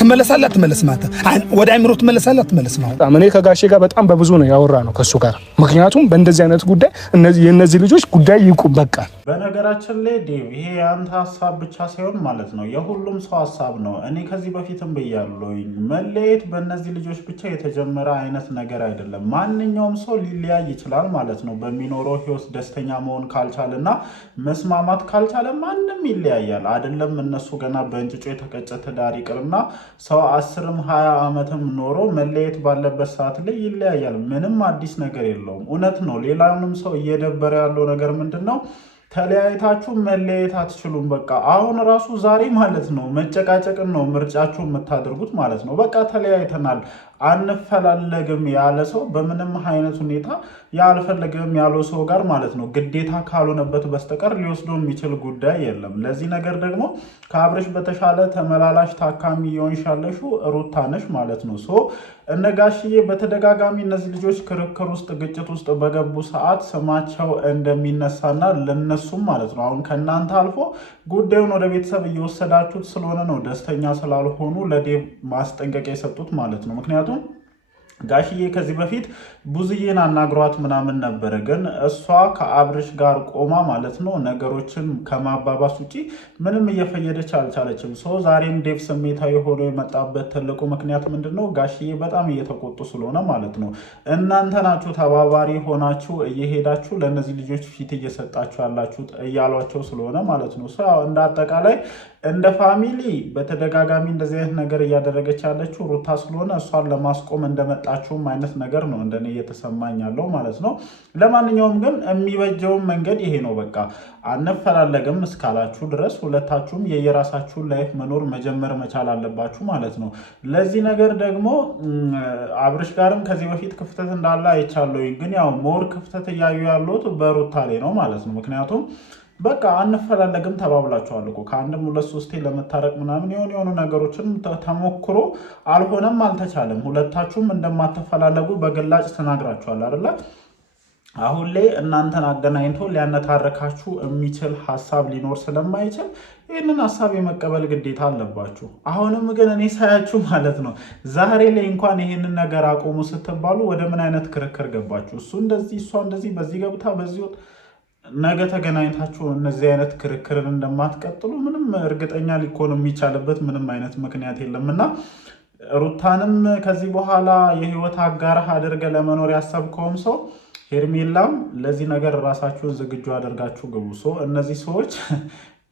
ትመለሳለህ አትመለስም? አንተ ወደ አይምሮ ትመለሳለህ አትመለስም? አሁን እኔ ከጋሼ ጋር በጣም በብዙ ነው ያወራ ነው ከሱ ጋር። ምክንያቱም በእንደዚህ አይነት ጉዳይ የእነዚህ ልጆች ጉዳይ ይቁም በቃ። በነገራችን ላይ ዴቭ ይሄ የአንተ ሀሳብ ብቻ ሳይሆን ማለት ነው የሁሉም ሰው ሀሳብ ነው። እኔ ከዚህ በፊትም ብያለሁኝ፣ መለየት በእነዚህ ልጆች ብቻ የተጀመረ አይነት ነገር አይደለም። ማንኛውም ሰው ሊለያይ ይችላል ማለት ነው። በሚኖረው ህይወት ደስተኛ መሆን ካልቻለ እና መስማማት ካልቻለ ማንም ይለያያል። አይደለም እነሱ ገና በእንጭጮ የተቀጨ ትዳር ይቅርና ሰው 10ም 20 ዓመትም ኖሮ መለየት ባለበት ሰዓት ላይ ይለያያል። ምንም አዲስ ነገር የለውም። እውነት ነው። ሌላውንም ሰው እየደበረ ያለው ነገር ምንድነው? ተለያይታችሁ መለየት አትችሉም። በቃ አሁን ራሱ ዛሬ ማለት ነው መጨቃጨቅን ነው ምርጫችሁ የምታደርጉት ማለት ነው። በቃ ተለያይተናል አንፈላለግም ያለ ሰው በምንም አይነት ሁኔታ ያልፈለገም ያለው ሰው ጋር ማለት ነው ግዴታ ካልሆነበት በስተቀር ሊወስደው የሚችል ጉዳይ የለም። ለዚህ ነገር ደግሞ ከአብርሽ በተሻለ ተመላላሽ ታካሚ የሆንሻለሹ ሩታ ነሽ ማለት ነው። እነጋሽዬ በተደጋጋሚ እነዚህ ልጆች ክርክር ውስጥ ግጭት ውስጥ በገቡ ሰዓት ስማቸው እንደሚነሳና ለነሱም ማለት ነው አሁን ከእናንተ አልፎ ጉዳዩን ወደ ቤተሰብ እየወሰዳችሁት ስለሆነ ነው ደስተኛ ስላልሆኑ ለዴቭ ማስጠንቀቂያ የሰጡት ማለት ነው። ምክንያቱም ጋሽዬ ከዚህ በፊት ብዙዬን አናግሯት ምናምን ነበረ፣ ግን እሷ ከአብርሽ ጋር ቆማ ማለት ነው ነገሮችን ከማባባስ ውጪ ምንም እየፈየደች አልቻለችም። ዛሬም ዴቭ ስሜታዊ ሆኖ የመጣበት ትልቁ ምክንያት ምንድነው? ጋሽዬ በጣም እየተቆጡ ስለሆነ ማለት ነው። እናንተ ናችሁ ተባባሪ ሆናችሁ እየሄዳችሁ ለእነዚህ ልጆች ፊት እየሰጣችሁ ያላችሁት እያሏቸው ስለሆነ ማለት ነው። እንደ አጠቃላይ እንደ ፋሚሊ በተደጋጋሚ እንደዚህ አይነት ነገር እያደረገች ያለችው ሩታ ስለሆነ እሷን ለማስቆም እንደመጣችውም አይነት ነገር ነው እንደኔ እየተሰማኝ ያለው ማለት ነው። ለማንኛውም ግን የሚበጀውን መንገድ ይሄ ነው። በቃ አንፈላለግም እስካላችሁ ድረስ ሁለታችሁም የየራሳችሁን ላይፍ መኖር መጀመር መቻል አለባችሁ ማለት ነው። ለዚህ ነገር ደግሞ አብርሽ ጋርም ከዚህ በፊት ክፍተት እንዳለ አይቻለሁ፣ ግን ያው ሞር ክፍተት እያዩ ያሉት በሩታ ላይ ነው ማለት ነው። ምክንያቱም በቃ አንፈላለግም ተባብላችኋል እኮ ከአንድም ሁለት ሶስቴ ለመታረቅ ምናምን የሆኑ ነገሮችን ተሞክሮ አልሆነም፣ አልተቻለም። ሁለታችሁም እንደማትፈላለጉ በግላጭ ተናግራችኋል አይደለ? አሁን ላይ እናንተን አገናኝቶ ሊያነታረካችሁ የሚችል ሀሳብ ሊኖር ስለማይችል ይህንን ሀሳብ የመቀበል ግዴታ አለባችሁ። አሁንም ግን እኔ ሳያችሁ ማለት ነው ዛሬ ላይ እንኳን ይህንን ነገር አቆሙ ስትባሉ ወደ ምን አይነት ክርክር ገባችሁ? እሱ እንደዚህ እሷ እንደዚህ በዚህ ገብታ በዚህ ወጥ ነገ ተገናኝታችሁ እነዚህ አይነት ክርክርን እንደማትቀጥሉ ምንም እርግጠኛ ሊኮን የሚቻልበት ምንም አይነት ምክንያት የለምና ሩታንም ከዚህ በኋላ የህይወት አጋርህ አድርገ ለመኖር ያሰብከውም ሰው ሄርሜላም ለዚህ ነገር ራሳችሁን ዝግጁ አድርጋችሁ ግቡ። እነዚህ ሰዎች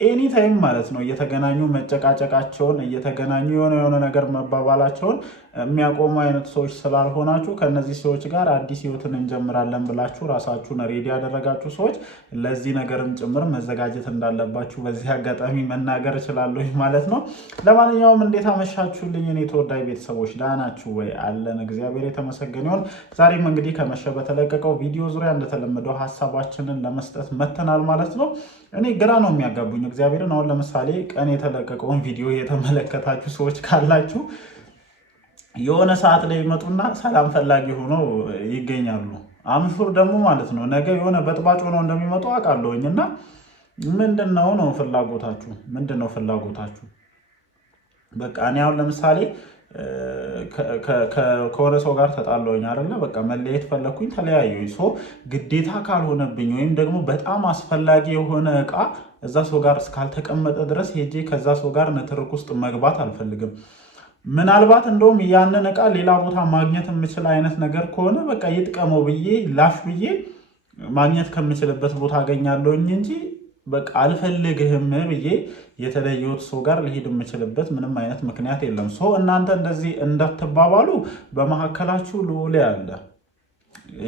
ኤኒ ታይም ማለት ነው እየተገናኙ መጨቃጨቃቸውን እየተገናኙ የሆነ ነገር መባባላቸውን የሚያቆሙ አይነት ሰዎች ስላልሆናችሁ ከነዚህ ሰዎች ጋር አዲስ ህይወትን እንጀምራለን ብላችሁ ራሳችሁን ሬዲ ያደረጋችሁ ሰዎች ለዚህ ነገርም ጭምር መዘጋጀት እንዳለባችሁ በዚህ አጋጣሚ መናገር እችላለሁ ማለት ነው። ለማንኛውም እንዴት አመሻችሁልኝ እኔ ተወዳጅ ቤተሰቦች? ደህና ናችሁ ወይ? አለን እግዚአብሔር የተመሰገነ ይሁን። ዛሬም እንግዲህ ከመሸ በተለቀቀው ቪዲዮ ዙሪያ እንደተለመደው ሀሳባችንን ለመስጠት መተናል ማለት ነው። እኔ ግራ ነው የሚያጋቡኝ እግዚአብሔርን። አሁን ለምሳሌ ቀን የተለቀቀውን ቪዲዮ የተመለከታችሁ ሰዎች ካላችሁ የሆነ ሰዓት ላይ ይመጡና ሰላም ፈላጊ ሆነው ይገኛሉ። አምሹር ደግሞ ማለት ነው ነገ የሆነ በጥባጭ ሆነው እንደሚመጡ አውቃለሁኝ። እና ምንድነው ፍላጎታችሁ? ምንድነው ፍላጎታችሁ? በቃ እኔ አሁን ለምሳሌ ከሆነ ሰው ጋር ተጣላሁኝ አይደለ? በቃ መለየት ፈለኩኝ፣ ተለያየሁኝ። ግዴታ ካልሆነብኝ ወይም ደግሞ በጣም አስፈላጊ የሆነ እቃ እዛ ሰው ጋር እስካልተቀመጠ ድረስ ሄጄ ከዛ ሰው ጋር ንትርክ ውስጥ መግባት አልፈልግም። ምናልባት እንደውም ያንን እቃ ሌላ ቦታ ማግኘት የምችል አይነት ነገር ከሆነ በቃ ይጥቀመው ብዬ ላሽ ብዬ ማግኘት ከምችልበት ቦታ አገኛለሁኝ እንጂ በቃ አልፈልግህም ብዬ የተለየሁት ሰው ጋር ሊሄድ የምችልበት ምንም አይነት ምክንያት የለም። እናንተ እንደዚህ እንዳትባባሉ በመካከላችሁ ልዑል ያለ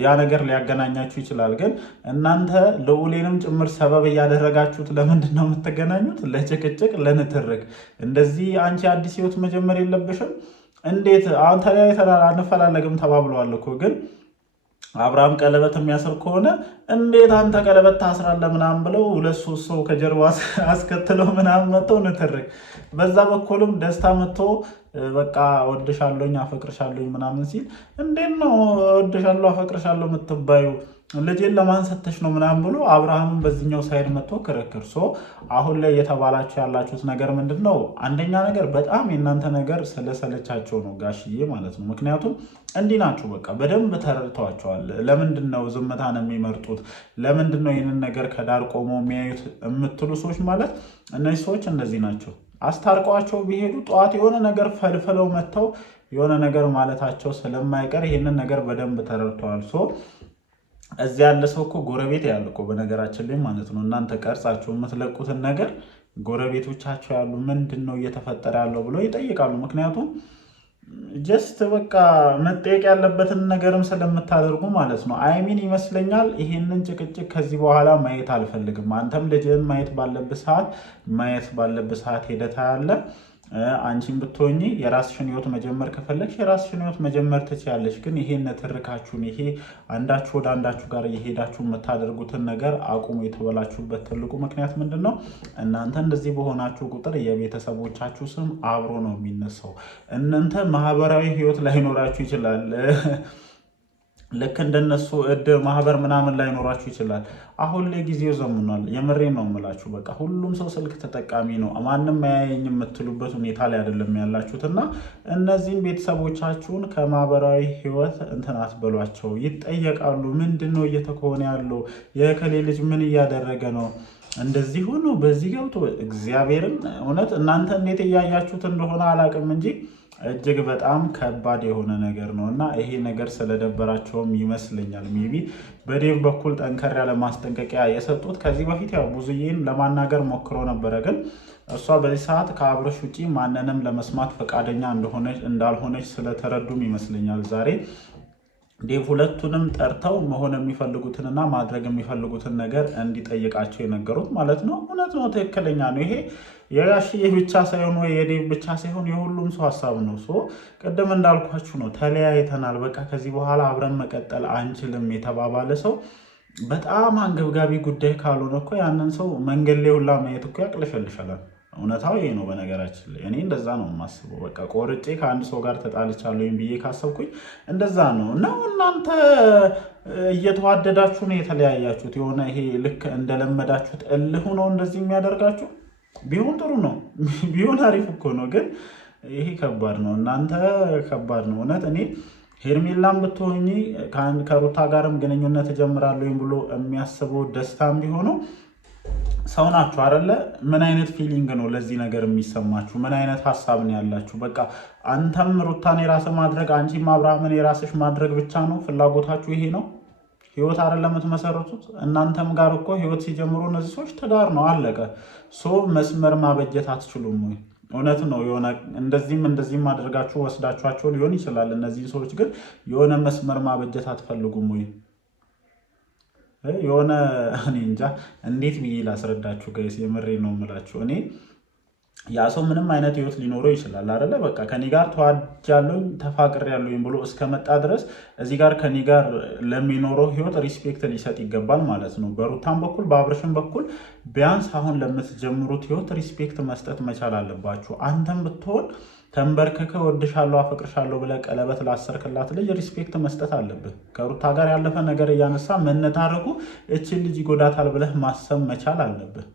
ያ ነገር ሊያገናኛችሁ ይችላል። ግን እናንተ ልዑሌንም ጭምር ሰበብ እያደረጋችሁት ለምንድን ነው የምትገናኙት? ለጭቅጭቅ፣ ለንትርክ። እንደዚህ አንቺ አዲስ ህይወት መጀመር የለብሽም። እንዴት አሁን ተለያይተናል አንፈላለግም ተባብለዋል እኮ ግን አብርሃም ቀለበት የሚያስር ከሆነ እንዴት አንተ ቀለበት ታስራለህ ምናምን ብለው ሁለት ሶስት ሰው ከጀርባ አስከትለው ምናምን መጥተው ንትርክ። በዛ በኩልም ደስታ መጥቶ በቃ ወድሻለሁኝ አፈቅርሻለሁኝ ምናምን ሲል እንዴት ነው ወድሻለሁ አፈቅርሻለሁ የምትባዩ? ልጄን ለማን ሰተሽ ነው ምናምን ብሎ አብርሃምን በዚህኛው ሳይድ መጥቶ ክርክር። አሁን ላይ እየተባላችሁ ያላችሁት ነገር ምንድን ነው? አንደኛ ነገር በጣም የእናንተ ነገር ስለሰለቻቸው ነው ጋሽዬ ማለት ነው። ምክንያቱም እንዲህ ናችሁ፣ በቃ በደንብ ተረድተዋቸዋል። ለምንድን ነው ዝምታን የሚመርጡት? ለምንድን ነው ይህንን ነገር ከዳር ቆሞ የሚያዩት የምትሉ ሰዎች ማለት እነዚህ ሰዎች እንደዚህ ናቸው። አስታርቀዋቸው ቢሄዱ ጠዋት የሆነ ነገር ፈልፍለው መጥተው የሆነ ነገር ማለታቸው ስለማይቀር ይህንን ነገር በደንብ ተረድተዋል። እዚህ ያለ ሰው እኮ ጎረቤት ያለ እኮ በነገራችን ላይ ማለት ነው። እናንተ ቀርጻችሁ የምትለቁትን ነገር ጎረቤቶቻቸው ያሉ ምንድን ነው እየተፈጠረ ያለው ብለው ይጠይቃሉ። ምክንያቱም ጀስት በቃ መጠየቅ ያለበትን ነገርም ስለምታደርጉ ማለት ነው። አይሚን ይመስለኛል ይሄንን ጭቅጭቅ ከዚህ በኋላ ማየት አልፈልግም። አንተም ልጅህን ማየት ባለብህ ሰዓት ሄደታ ያለ አንቺን ብትሆኚ የራስሽን ህይወት መጀመር ከፈለግሽ የራስሽን ህይወት መጀመር ትችያለሽ። ግን ይሄን ትርካችሁን ይሄ አንዳችሁ ወደ አንዳችሁ ጋር እየሄዳችሁ የምታደርጉትን ነገር አቁሙ። የተበላችሁበት ትልቁ ምክንያት ምንድን ነው? እናንተ እንደዚህ በሆናችሁ ቁጥር የቤተሰቦቻችሁ ስም አብሮ ነው የሚነሳው። እናንተ ማህበራዊ ህይወት ላይኖራችሁ ይችላል። ልክ እንደነሱ እድር ማህበር ምናምን ላይኖራችሁ ይችላል። አሁን ላይ ጊዜው ዘምኗል። የምሬን ነው የምላችሁ። በቃ ሁሉም ሰው ስልክ ተጠቃሚ ነው። ማንም አያየኝ የምትሉበት ሁኔታ ላይ አይደለም ያላችሁት እና እነዚህን ቤተሰቦቻችሁን ከማህበራዊ ህይወት እንትን አትበሏቸው። ይጠየቃሉ። ምንድን ነው እየተከሆነ ያለው? የከሌ ልጅ ምን እያደረገ ነው? እንደዚህ ሆኖ በዚህ ገብቶ እግዚአብሔርን እውነት እናንተ እንዴት እያያችሁት እንደሆነ አላውቅም እንጂ እጅግ በጣም ከባድ የሆነ ነገር ነው እና ይሄ ነገር ስለደበራቸውም ይመስለኛል ሜቢ በዴቭ በኩል ጠንከር ያለ ማስጠንቀቂያ የሰጡት። ከዚህ በፊት ያው ብዙዬን ለማናገር ሞክሮ ነበረ፣ ግን እሷ በዚህ ሰዓት ከአብርሽ ውጪ ማንንም ለመስማት ፈቃደኛ እንዳልሆነች ስለተረዱም ይመስለኛል ዛሬ ዴቭ ሁለቱንም ጠርተው መሆን የሚፈልጉትንና ማድረግ የሚፈልጉትን ነገር እንዲጠይቃቸው የነገሩት ማለት ነው። እውነት ነው፣ ትክክለኛ ነው። ይሄ የጋሽዬ ብቻ ሳይሆን ወይ የዴቭ ብቻ ሳይሆን የሁሉም ሰው ሀሳብ ነው። ቅድም እንዳልኳችሁ ነው፣ ተለያይተናል፣ በቃ ከዚህ በኋላ አብረን መቀጠል አንችልም የተባባለ ሰው በጣም አንገብጋቢ ጉዳይ ካልሆነ እኮ ያንን ሰው መንገድ ላይ ሁላ ማየት እኮ ያቅለሸልሻላል። እውነታው ይሄ ነው። በነገራችን ላይ እኔ እንደዛ ነው የማስበው። በቃ ቆርጬ ከአንድ ሰው ጋር ተጣልቻለሁ ብዬ ካሰብኩኝ እንደዛ ነው። እና እናንተ እየተዋደዳችሁ ነው የተለያያችሁት። የሆነ ይሄ ልክ እንደለመዳችሁት እልሁ ነው እንደዚህ የሚያደርጋችሁ። ቢሆን ጥሩ ነው፣ ቢሆን አሪፍ እኮ ነው። ግን ይሄ ከባድ ነው። እናንተ ከባድ ነው እውነት። እኔ ሄርሜላም ብትሆኚ ከሩታ ጋርም ግንኙነት እጀምራለሁ ብሎ የሚያስበው ደስታም ቢሆነው ሰው ናችሁ አይደለ? ምን አይነት ፊሊንግ ነው ለዚህ ነገር የሚሰማችሁ? ምን አይነት ሀሳብ ነው ያላችሁ? በቃ አንተም ሩታን የራስህ ማድረግ አንቺም አብርሃምን የራስሽ ማድረግ ብቻ ነው ፍላጎታችሁ? ይሄ ነው ህይወት አይደለም የምትመሰርቱት? እናንተም ጋር እኮ ህይወት ሲጀምሩ እነዚህ ሰዎች ትዳር ነው አለቀ። መስመር ማበጀት አትችሉም ወይ? እውነት ነው። የሆነ እንደዚህም አድርጋችሁ ወስዳችኋቸው ሊሆን ይችላል። እነዚህ ሰዎች ግን የሆነ መስመር ማበጀት አትፈልጉም ወይ? የሆነ እኔ እንጃ እንዴት ብዬ ላስረዳችሁ ጋይስ፣ የምሬ ነው የምላችሁ። እኔ ያ ሰው ምንም አይነት ህይወት ሊኖረው ይችላል አይደለ? በቃ ከኔ ጋር ተዋጃለሁኝ ተፋቅሬያለሁኝ ብሎ እስከመጣ ድረስ እዚህ ጋር ከኔ ጋር ለሚኖረው ህይወት ሪስፔክት ሊሰጥ ይገባል ማለት ነው። በሩታም በኩል በአብርሽም በኩል ቢያንስ አሁን ለምትጀምሩት ህይወት ሪስፔክት መስጠት መቻል አለባችሁ። አንተም ብትሆን ተንበርክከ ወድሻለሁ አፈቅርሻለሁ ብለህ ቀለበት ላሰርክላት ልጅ ሪስፔክት መስጠት አለብህ። ከሩታ ጋር ያለፈ ነገር እያነሳ መነታረኩ እችን ልጅ ይጎዳታል ብለህ ማሰብ መቻል አለብህ።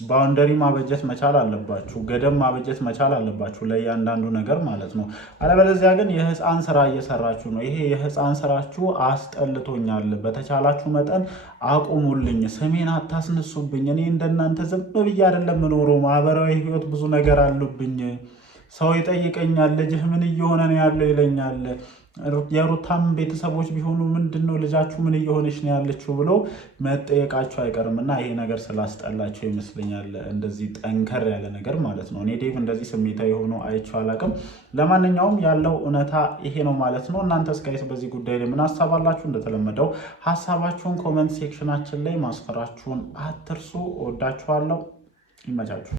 ባውንደሪ ማበጀት መቻል አለባችሁ። ገደብ ማበጀት መቻል አለባችሁ ለእያንዳንዱ ነገር ማለት ነው። አለበለዚያ ግን የህፃን ስራ እየሰራችሁ ነው። ይሄ የህፃን ስራችሁ አስጠልቶኛል። በተቻላችሁ መጠን አቁሙልኝ፣ ስሜን አታስነሱብኝ። እኔ እንደናንተ ዝም ብዬ አይደለም የምኖረው። ማህበራዊ ህይወት ብዙ ነገር አሉብኝ። ሰው ይጠይቀኛል፣ ልጅህ ምን እየሆነ ነው ያለው ይለኛል። የሩታም ቤተሰቦች ቢሆኑ ምንድነው ልጃችሁ ምን እየሆነች ነው ያለችው ብሎ መጠየቃቸው አይቀርም እና ይሄ ነገር ስላስጠላቸው ይመስለኛል እንደዚህ ጠንከር ያለ ነገር ማለት ነው። እኔ ዴቭ እንደዚህ ስሜታዊ ሆኖ አይቼው አላውቅም። ለማንኛውም ያለው እውነታ ይሄ ነው ማለት ነው። እናንተ እስካይስ በዚህ ጉዳይ ላይ ምን ሀሳብ አላችሁ? እንደተለመደው ሀሳባችሁን ኮመንት ሴክሽናችን ላይ ማስፈራችሁን አትርሱ። እወዳችኋለሁ። ይመቻችሁ።